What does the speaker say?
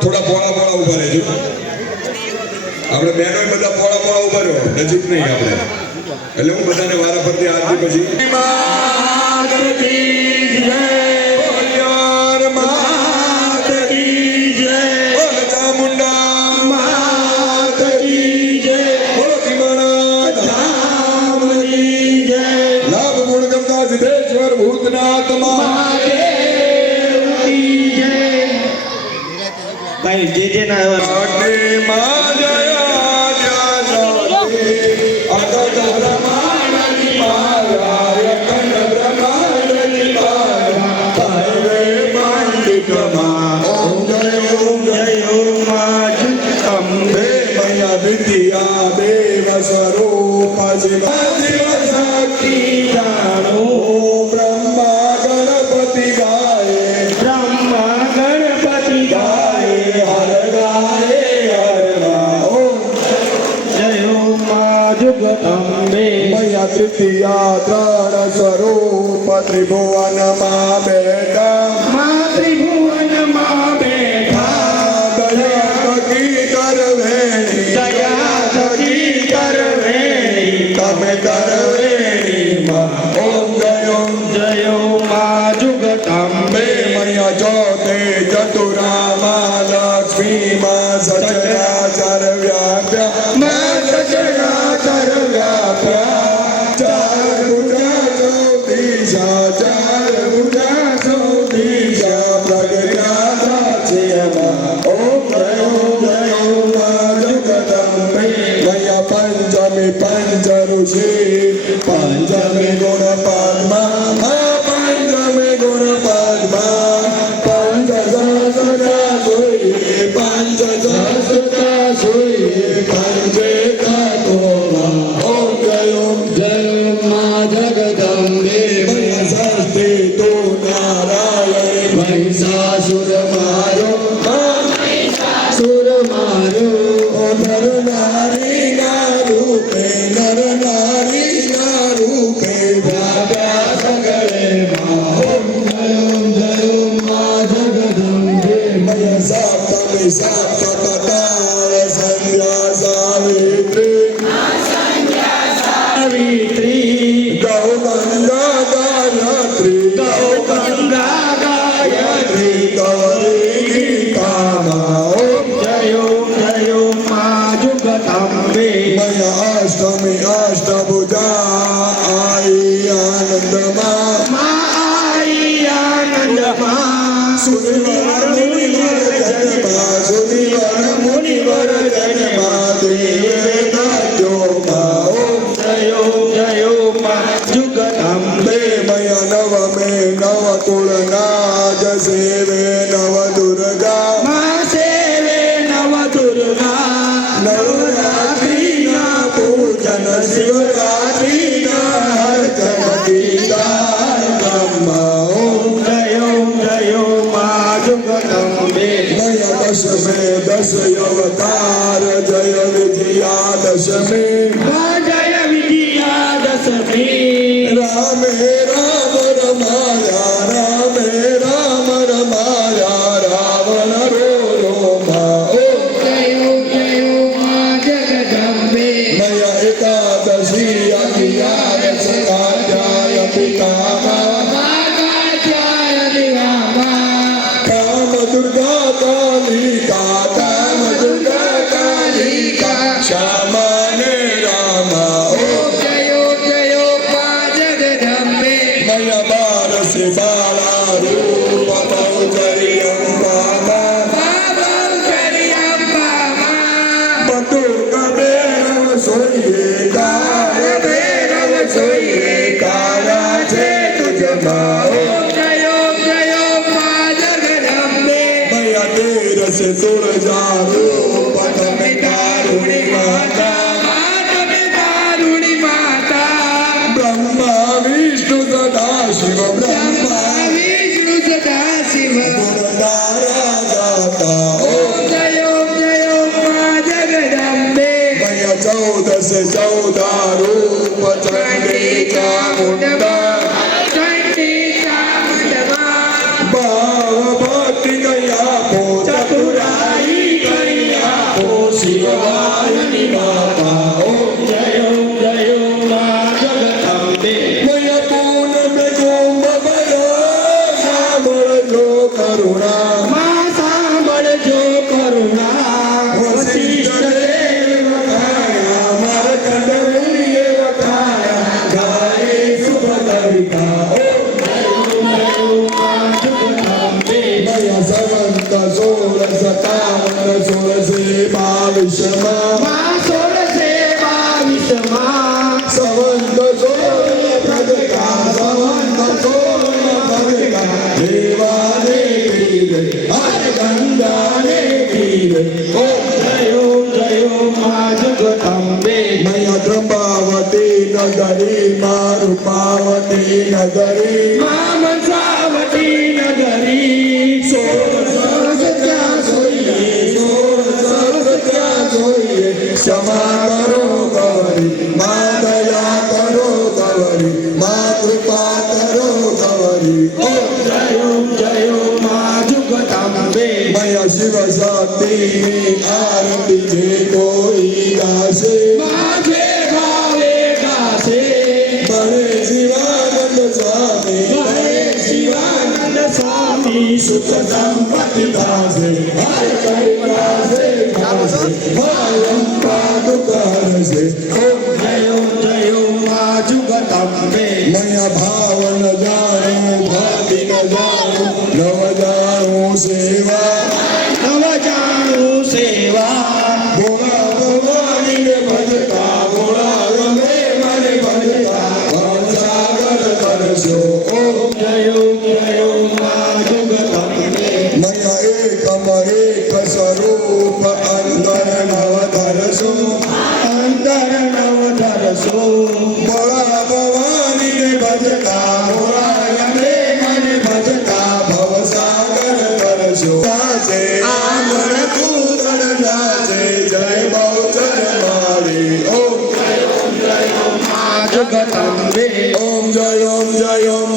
થોડા પોળા પોળા ઊભા રહેજો. આપણે બહેનો બધા પોળા પોળા ઊભા રહ્યો. નજીક નહીં આપણે. એટલે હું બધાને વારા ફરતી આરતી પછી ભાઈ જે જે ત્રણ સ્વરૂપ ત્રિભુવનમાં બેઠા મા ત્રિભુવનમાં બેઠા દયા Jai Om Ma Jagat મા જગદંબે બે મય નવ મે નવ તુળનાજ સેવે નવ દુર્ગા. મા સેવે નવ દુર્ગા. નવરાત્રિના પૂજન શિવરાત્રિના અર્ચન દીદાર બ્રહ્મા ઓમ જય જય મા દશ અવતાર રામે, રામ રમાયા, રામે, રામ રમાયા, રાવણ રો મા જગદંબે નય એકાદશી અગિયારસ કાત્યાય પિતામા Chau da se chau da rupa chandita mundam મનસાવતી નગરી. મા મનસાવતી નગરી. સોળ સરસ ક્યાં જોઈએ સોળ સરસ ક્યાં જોઈએ ક્ષમા કરો ગૌરી મા દયા કરો ગૌરી મા કૃપા કરો ગૌરી જય જય ઓમ મા જુગતાંબે મય શિવ શક્તિ Shivananda Swami, Hare Shivananda Swami, Sukha Sampati Dase, Hare Kari Dase, Dase, Hare Kari Dase, জয়